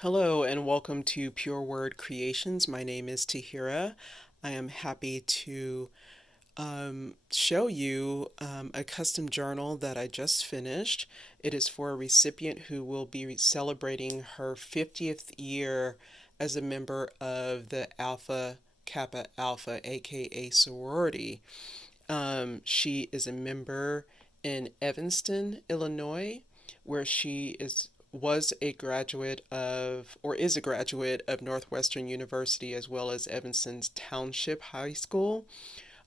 Hello and welcome to Pure Word Creations. My name is Tahira. I am happy to show you a custom journal that I just finished. It is for a recipient who will be celebrating her 50th year as a member of the Alpha Kappa Alpha, aka sorority. She is a member in Evanston, Illinois, where she was a graduate of, or is a graduate of Northwestern University, as well as Evanston's Township High School,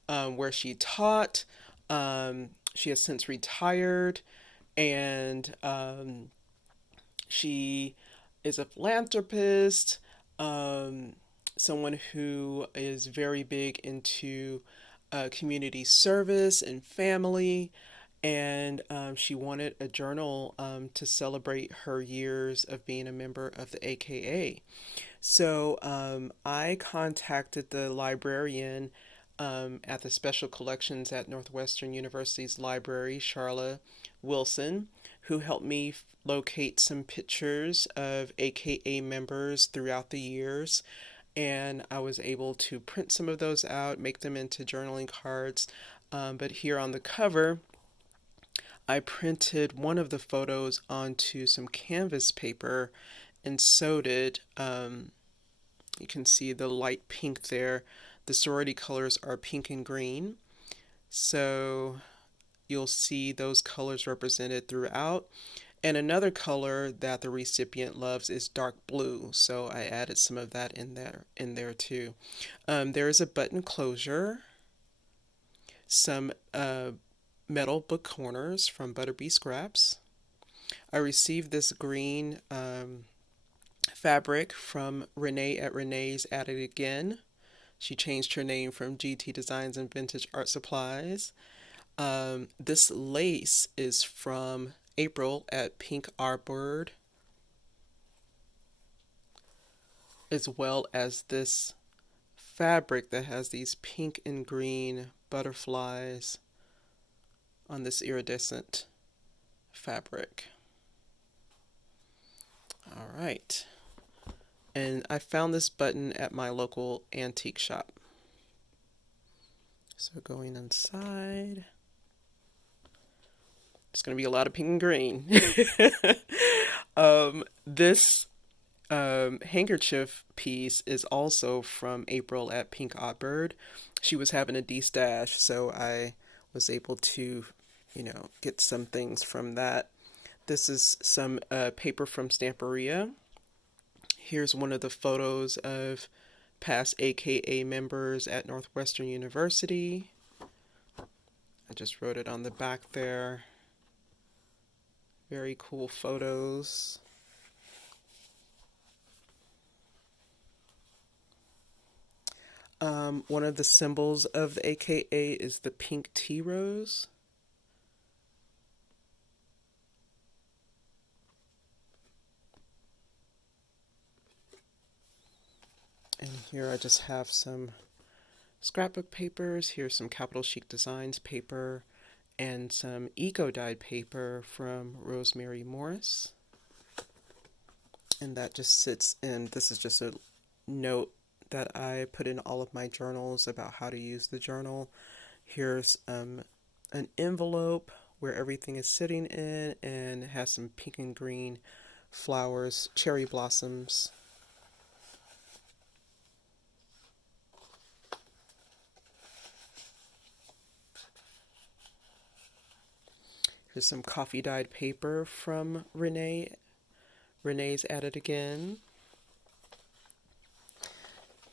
where she taught. She has since retired, and she is a philanthropist, um, someone who is very big into community service and family. And she wanted a journal to celebrate her years of being a member of the AKA. So I contacted the librarian at the Special Collections at Northwestern University's library, Charla Wilson, who helped me locate some pictures of AKA members throughout the years. And I was able to print some of those out, make them into journaling cards. But here on the cover, I printed one of the photos onto some canvas paper and sewed it. You can see the light pink there. The sorority colors are pink and green. So you'll see those colors represented throughout. And another color that the recipient loves is dark blue. So I added some of that in there too. There is a button closure, some metal book corners from Butterbee Scraps. I received this green fabric from Renee at Renee's At It Again. She changed her name from GT Designs and Vintage Art Supplies. This lace is from April at PinkOddBird, as well as this fabric that has these pink and green butterflies on this iridescent fabric. All right. And I found this button at my local antique shop. So going inside, it's going to be a lot of pink and green. This handkerchief piece is also from April at PinkOddBird. She was having a de-stash, so I was able to, get some things from that. This is some paper from Stamperia. Here's one of the photos of past AKA members at Northwestern University. I just wrote it on the back there. Very cool photos. One of the symbols of the AKA is the pink tea rose. And here I just have some scrapbook papers. Here's some Capital Chic Designs paper and some eco-dyed paper from Rosemary Morris. And that just sits in, this is just a note that I put in all of my journals about how to use the journal. Here's an envelope where everything is sitting in, and it has some pink and green flowers, cherry blossoms. Here's some coffee dyed paper from Renee. Renee's At It Again.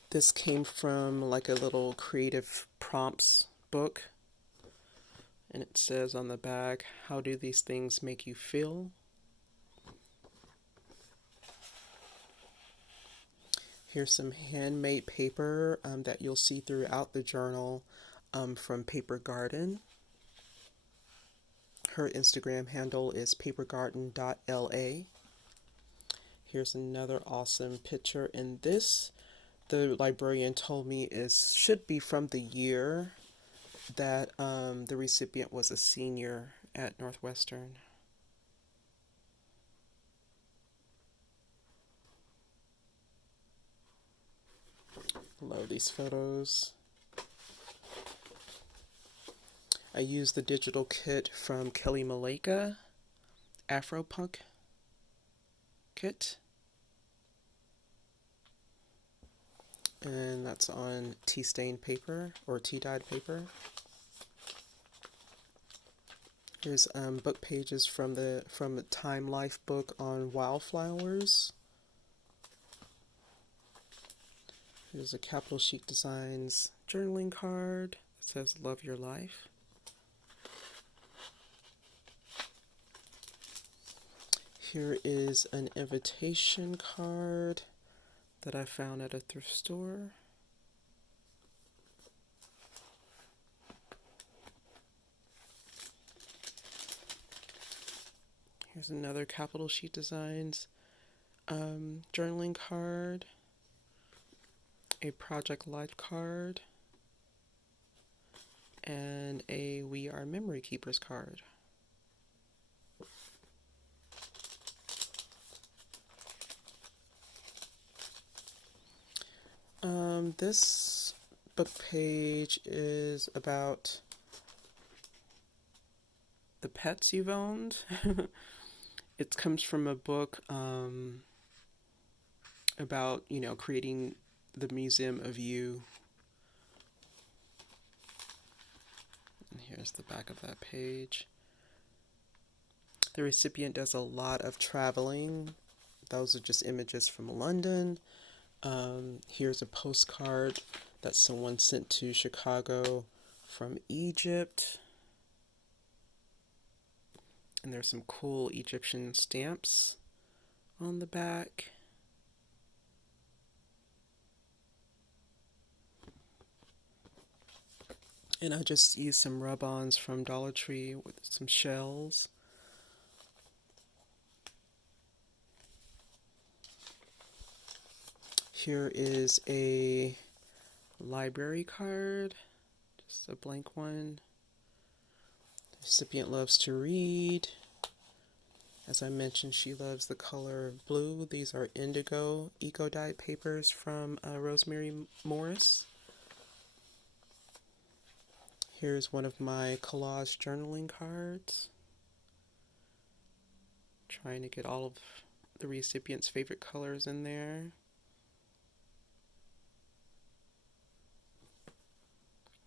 This came from like a little creative prompts book. And it says on the back, how do these things make you feel? Here's some handmade paper that you'll see throughout the journal from Paper Garden. Her Instagram handle is papergarden.la. Here's another awesome picture. And this, the librarian told me, should be from the year that the recipient was a senior at Northwestern. Love these photos. I used the digital kit from Kelly Maleka, Afropunk kit. And that's on tea stained paper or tea dyed paper. Here's book pages from the Time Life book on wildflowers. Here's a Capital Chic Designs journaling card that says "Love Your Life." Here is an invitation card that I found at a thrift store. Here's another Capital Chic Designs journaling card, a Project Life card, and a We Are Memory Keepers card. This book page is about the pets you've owned. It comes from a book about, creating the Museum of You. And here's the back of that page. The recipient does a lot of traveling. Those are just images from London. Here's a postcard that someone sent to Chicago from Egypt. And there's some cool Egyptian stamps on the back. And I just used some rub-ons from Dollar Tree with some shells. Here is a library card, just a blank one. The recipient loves to read. As I mentioned, she loves the color blue. These are indigo eco-dyed papers from Rosemary Morris. Here's one of my collage journaling cards. Trying to get all of the recipient's favorite colors in there.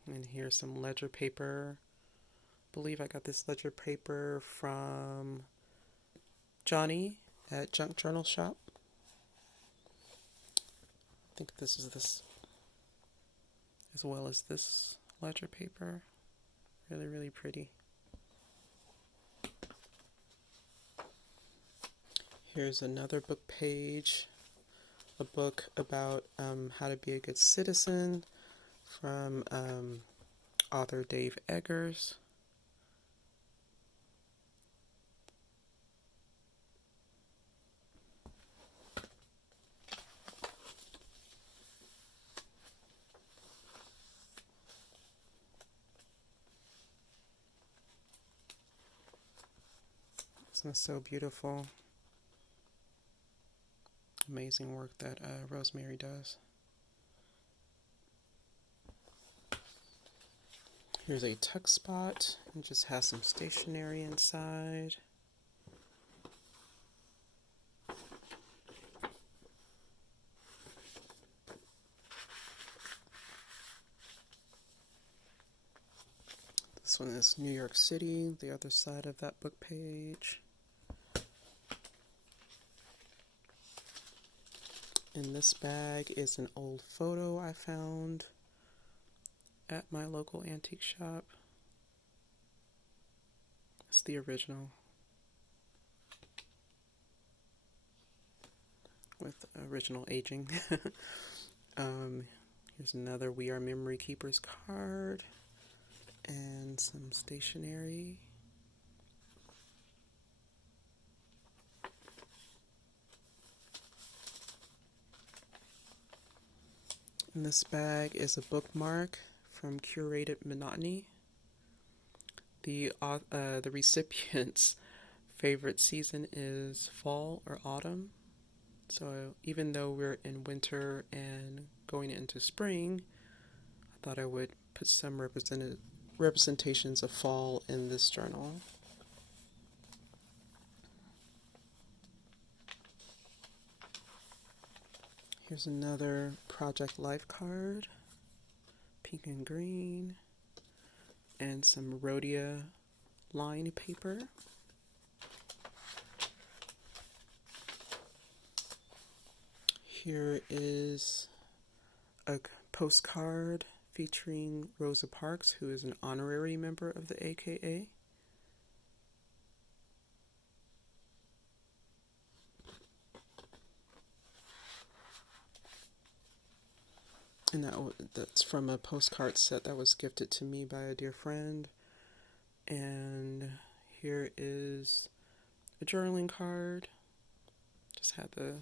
And here's some ledger paper. I believe I got this ledger paper from Johnny at Junk Journal Shop. I think this is this as well as this ledger paper. Really, really pretty. Here's another book page. A book about how to be a good citizen from author Dave Eggers. This is so beautiful. Amazing work that Rosemary does. Here's a tuck spot. It just has some stationery inside. This one is New York City, the other side of that book page. In this bag is an old photo I found at my local antique shop. It's the original with original aging. Here's another We Are Memory Keepers card and some stationery. In this bag is a bookmark from Curated Monotony. The recipient's favorite season is fall or autumn. So even though we're in winter and going into spring, I thought I would put some representations of fall in this journal. Here's another Project Life card, pink and green, and some Rhodia line paper. Here is a postcard featuring Rosa Parks, who is an honorary member of the AKA. And that's from a postcard set that was gifted to me by a dear friend. And here is a journaling card. Just had the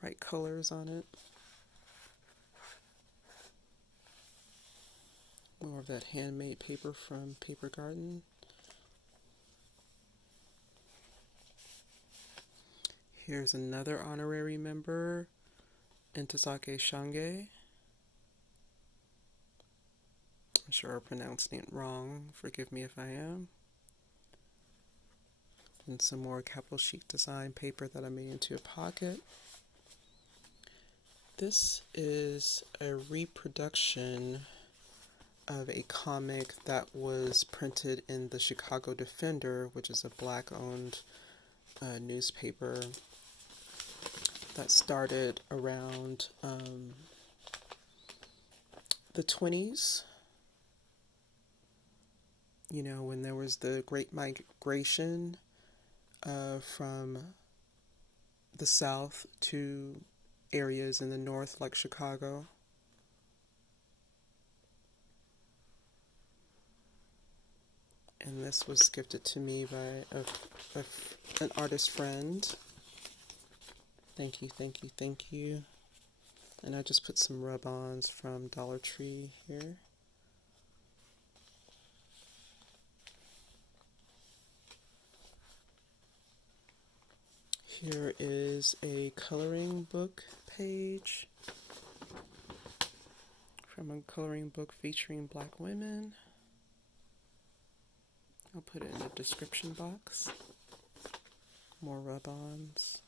right colors on it. More of that handmade paper from Paper Garden. Here's another honorary member, Intozake Shange. I'm sure I'm pronouncing it wrong. Forgive me if I am. And some more capital sheet design paper that I made into a pocket. This is a reproduction of a comic that was printed in the Chicago Defender, which is a Black-owned newspaper that started around the 20s. You know, when there was the Great Migration from the South to areas in the North like Chicago. And this was gifted to me by an artist friend. Thank you, thank you, thank you. And I just put some rub-ons from Dollar Tree here. Here is a coloring book page from a coloring book featuring Black women. I'll put it in the description box. More rub-ons.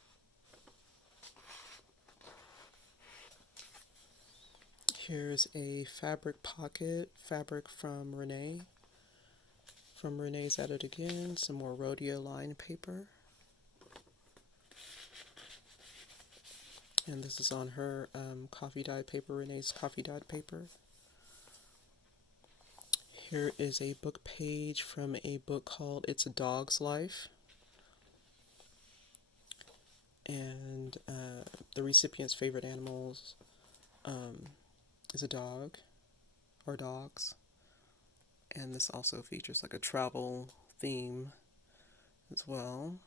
Here's a fabric pocket, fabric from Renee. From Renee's At It Again, some more Rhodia line paper. And this is on her coffee dyed paper, Renee's coffee dyed paper. Here is a book page from a book called It's a Dog's Life. And the recipient's favorite animals is a dog or dogs. And this also features like a travel theme as well.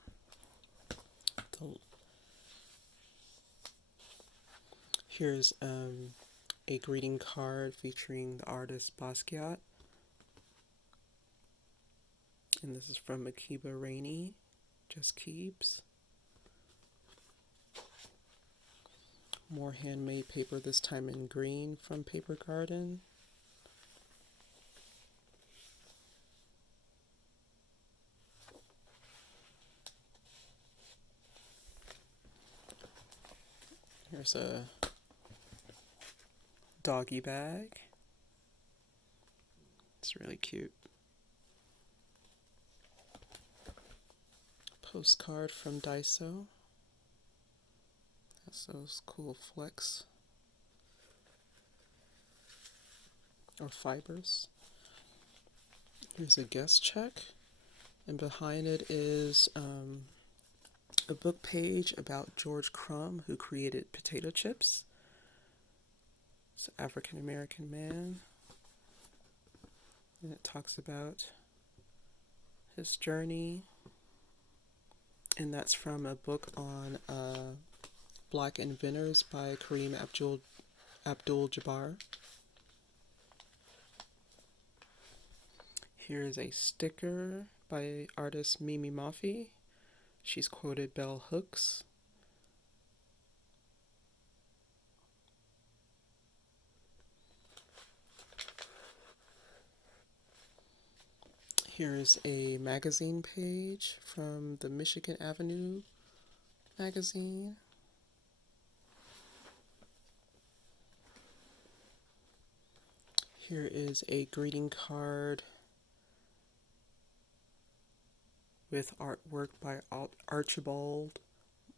Here's a greeting card featuring the artist Basquiat. And this is from Akiba Rainey, Just Keeps. More handmade paper, this time in green from Paper Garden. Here's a doggy bag. It's really cute. Postcard from Daiso. That's those cool flex or fibers. Here's a guest check, and behind it is a book page about George Crumb, who created potato chips. It's an African American man, and it talks about his journey. And that's from a book on Black inventors by Kareem Abdul-Jabbar. Here's a sticker by artist Mimi Mafi. She's quoted Bell Hooks. Here is a magazine page from the Michigan Avenue magazine. Here is a greeting card with artwork by Archibald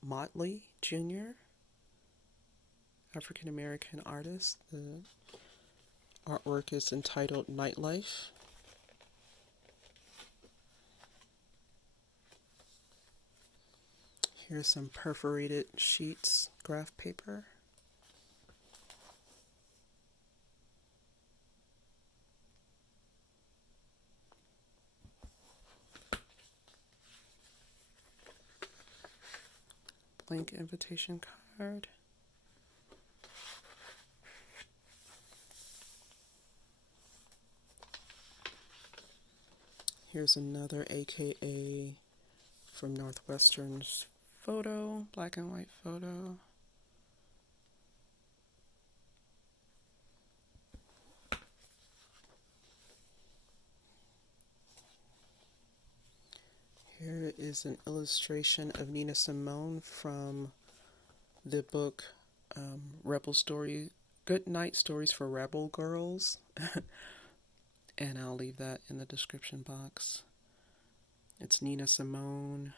Motley Jr., African American artist. The artwork is entitled Nightlife. Here's some perforated sheets, graph paper. Blank invitation card. Here's another AKA from Northwestern's photo, black and white photo. Here is an illustration of Nina Simone from the book Rebel Story, Good Night Stories for Rebel Girls. And I'll leave that in the description box. It's Nina Simone.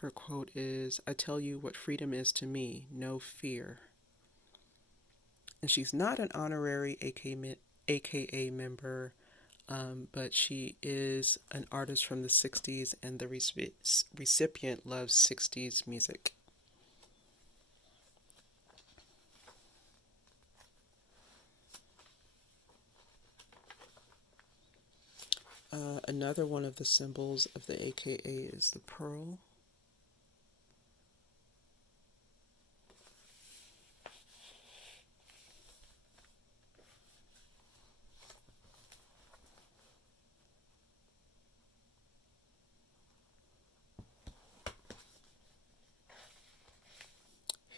Her quote is, "I tell you what freedom is to me, no fear." And she's not an honorary AKA member, but she is an artist from the 60s, and the recipient loves 60s music. Another one of the symbols of the AKA is the pearl.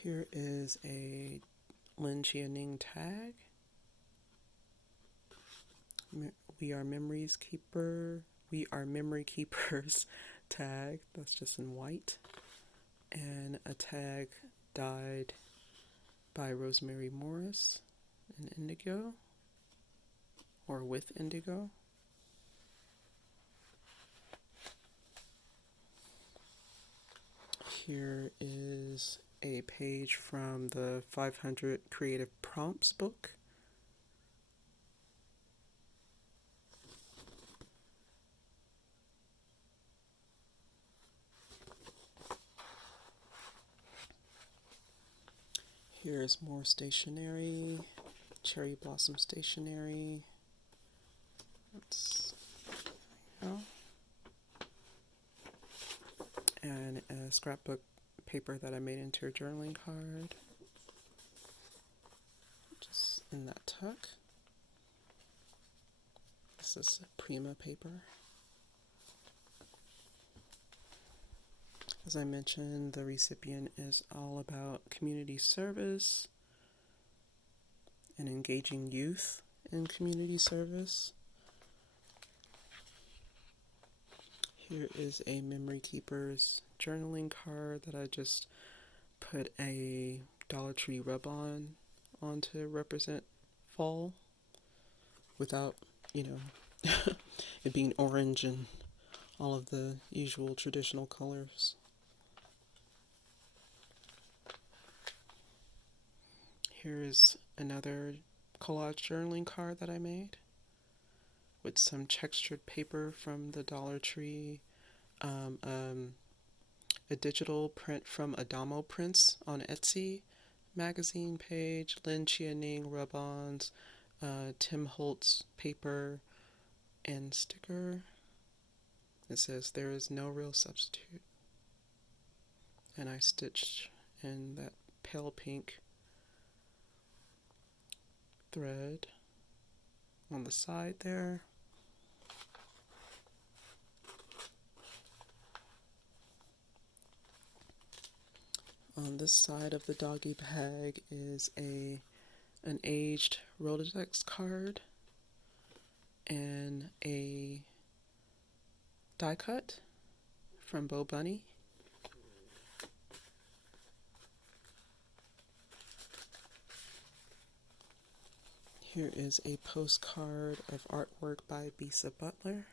Here is a Lin Jianing tag. We are memory keepers tag. That's just in white. And a tag dyed by Rosemary Morris in indigo, or with indigo. Here is a page from the 500 Creative Prompts book. Here's more stationery, cherry blossom stationery. And a scrapbook paper that I made into a journaling card. Just in that tuck. This is Prima paper. As I mentioned, the recipient is all about community service and engaging youth in community service. Here is a Memory Keepers journaling card that I just put a Dollar Tree rub-on to represent fall without, it being orange and all of the usual traditional colors. Here's another collage journaling card that I made with some textured paper from the Dollar Tree, a digital print from Adamo Prints on Etsy magazine page, Lin Jianing rub-ons, Tim Holtz paper, and sticker. It says, "There is no real substitute." And I stitched in that pale pink thread on the side there. On this side of the doggy bag is an aged Rolodex card, and a die cut from Bo Bunny. Here is a postcard of artwork by Bisa Butler.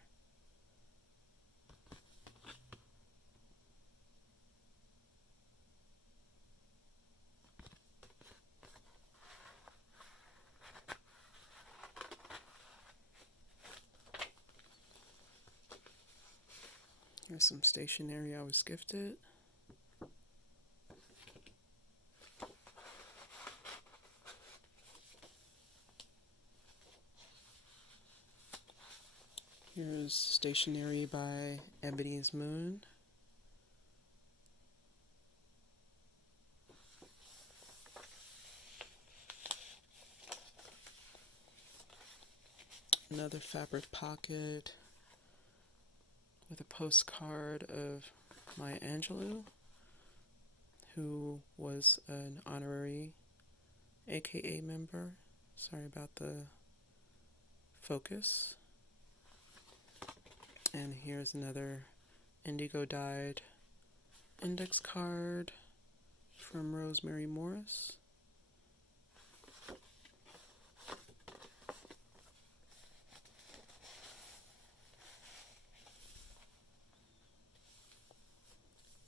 Here's some stationery I was gifted. Here's stationery by Ebony's Moon. Another fabric pocket with a postcard of Maya Angelou, who was an honorary AKA member. Sorry about the focus. And here's another indigo dyed index card from Rosemary Morris.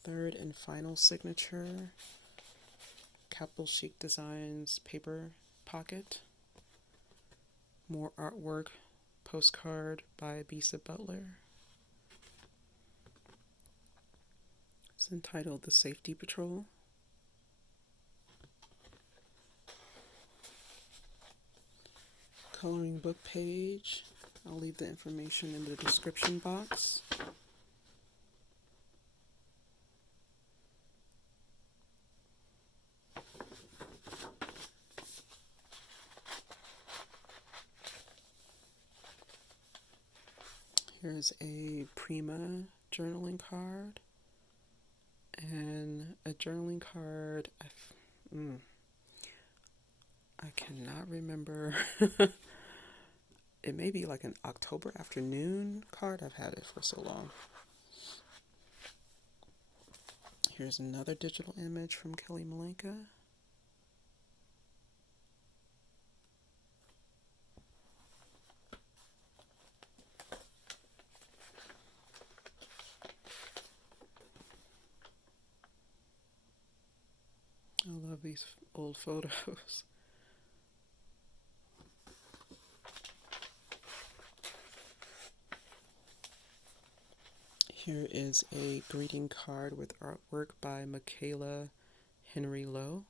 Third and final signature, Capital Chic Designs paper pocket. More artwork, postcard by Bisa Butler. It's entitled The Safety Patrol. Coloring book page. I'll leave the information in the description box. Here's a Prima journaling card and a journaling card. I cannot remember. It may be like an October afternoon card. I've had it for so long. Here's another digital image from Kelly Malenka. I love these old photos. Here is a greeting card with artwork by Michaela Henry Lowe.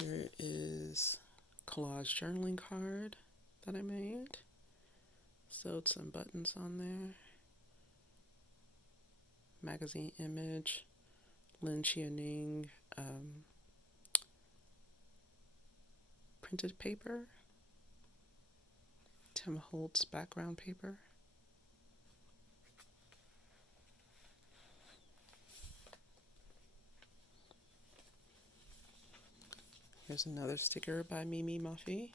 Here is collage journaling card that I made. Sewed some buttons on there. Magazine image, Lin Chianing printed paper. Tim Holtz background paper. Here's another sticker by Mimi Muffy.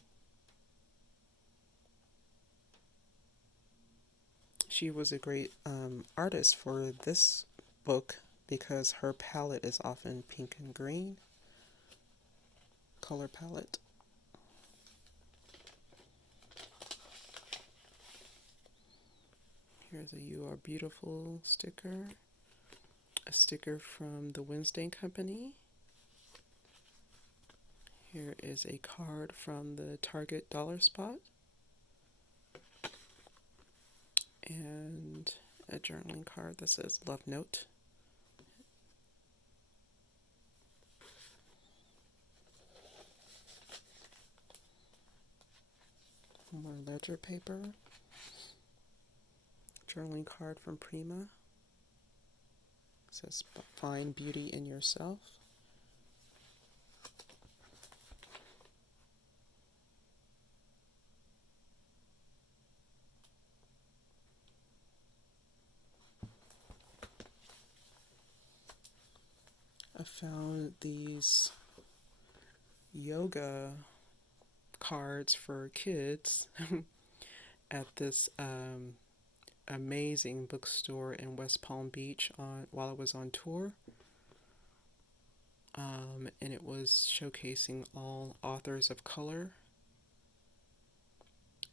She was a great artist for this book because her palette is often pink and green color palette. Here's a You Are Beautiful sticker, a sticker from the Wednesday Company. Here is a card from the Target Dollar Spot. And a journaling card that says Love Note. More ledger paper. Journaling card from Prima. It says Find Beauty in Yourself. I found these yoga cards for kids at this amazing bookstore in West Palm Beach while I was on tour. And it was showcasing all authors of color.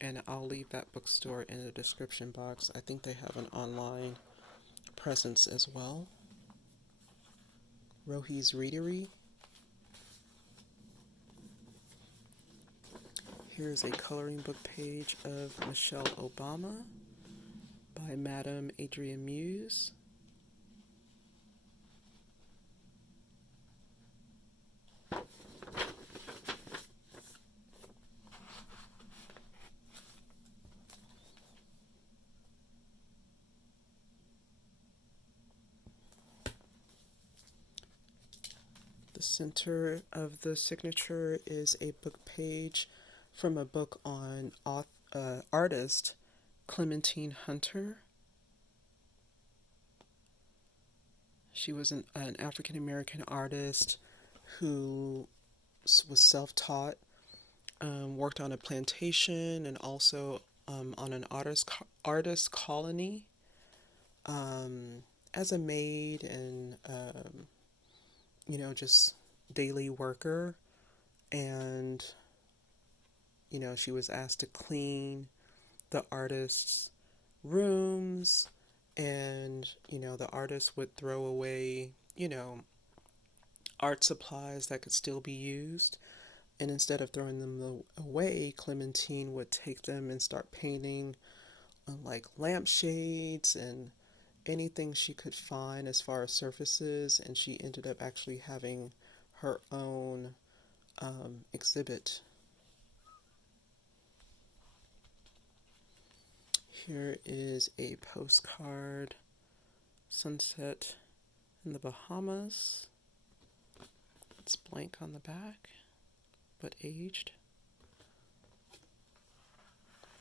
And I'll leave that bookstore in the description box. I think they have an online presence as well. Rohi's Readery. Here's a coloring book page of Michelle Obama by Madame Adrienne Muse. The center of the signature is a book page from a book on artist Clementine Hunter. She was an African American artist who was self-taught, worked on a plantation and also on an artist colony as a maid and just daily worker. And she was asked to clean the artist's rooms, and the artist would throw away art supplies that could still be used, and instead of throwing them away, Clementine would take them and start painting on like lampshades and anything she could find as far as surfaces, and she ended up actually having her own exhibit. Here is a postcard, sunset in the Bahamas. It's blank on the back, but aged.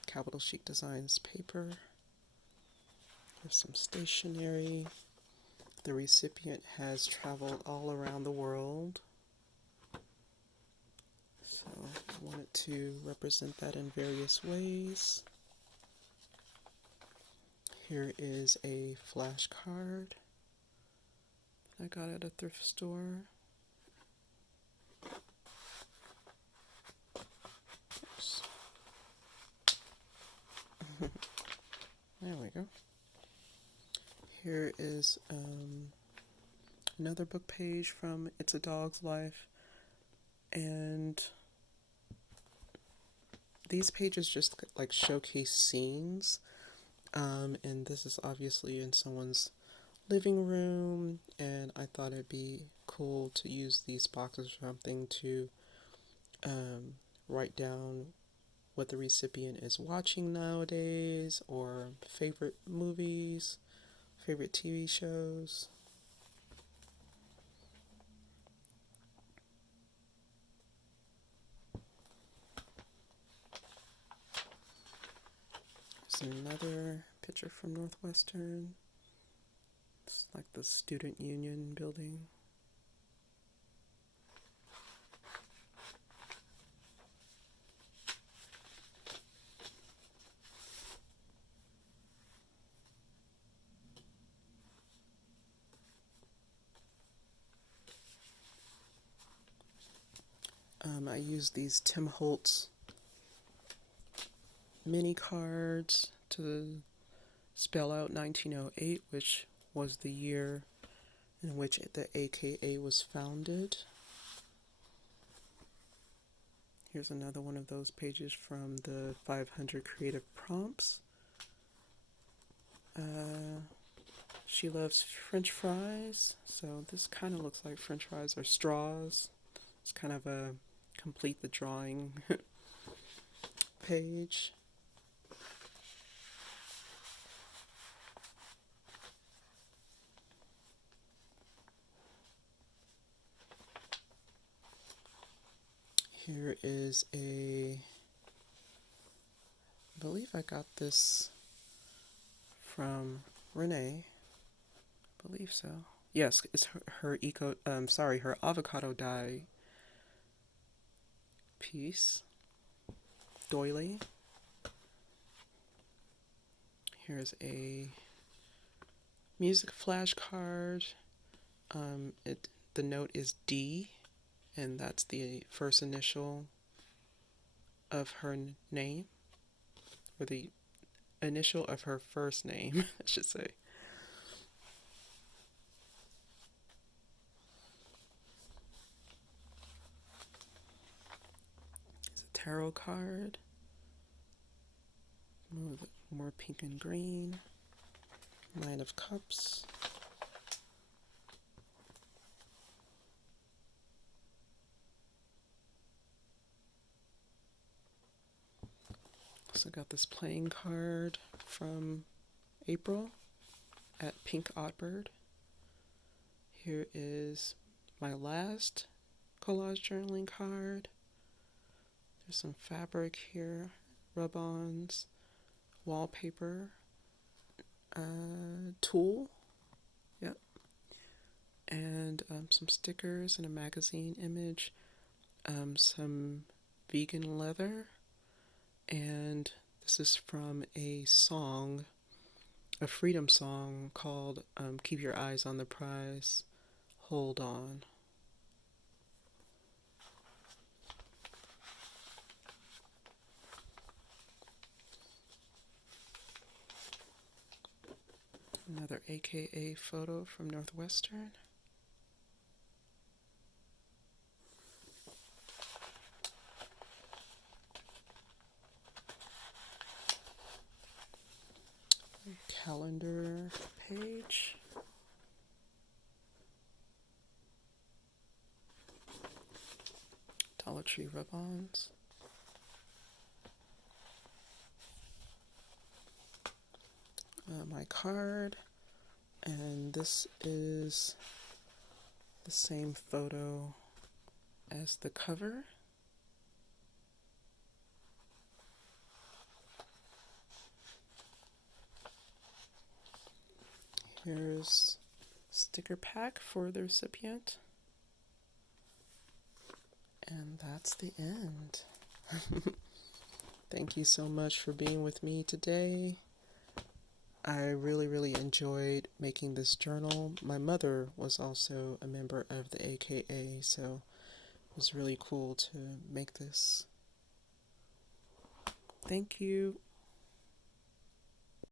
Capital Chic Designs paper. There's some stationery. The recipient has traveled all around the world, so I wanted to represent that in various ways. Here is a flashcard I got at a thrift store. Oops. There we go. Here is another book page from It's a Dog's Life, and these pages just like showcase scenes, and this is obviously in someone's living room, and I thought it'd be cool to use these boxes or something to write down what the recipient is watching nowadays, or favorite movies, favorite TV shows. There's another picture from Northwestern. It's like the student union building. I used these Tim Holtz mini cards to spell out 1908, which was the year in which the AKA was founded. Here's another one of those pages from the 500 Creative Prompts. She loves French fries, so this kind of looks like French fries or straws. It's kind of a complete the drawing page. Here is I believe I got this from Renee. I believe so. Yes, it's her avocado dye piece, doily. Here's a music flashcard. The note is D, and that's the first initial of her name, or the initial of her first name, I should say. It's a tarot card. More pink and green. Nine of Cups. Also got this playing card from April at PinkOddBird. Here is my last collage journaling card. There's some fabric here, rub-ons, wallpaper, tulle, yep, and some stickers and a magazine image, some vegan leather, and this is from a song, a freedom song called Keep Your Eyes on the Prize, Hold On. Another AKA photo from Northwestern. Calendar page. Dollar Tree rub-ons. My card, and this is the same photo as the cover. Here's sticker pack for the recipient, and that's the end. Thank you so much for being with me today. I really enjoyed making this journal. My mother was also a member of the AKA, so it was really cool to make this. Thank you.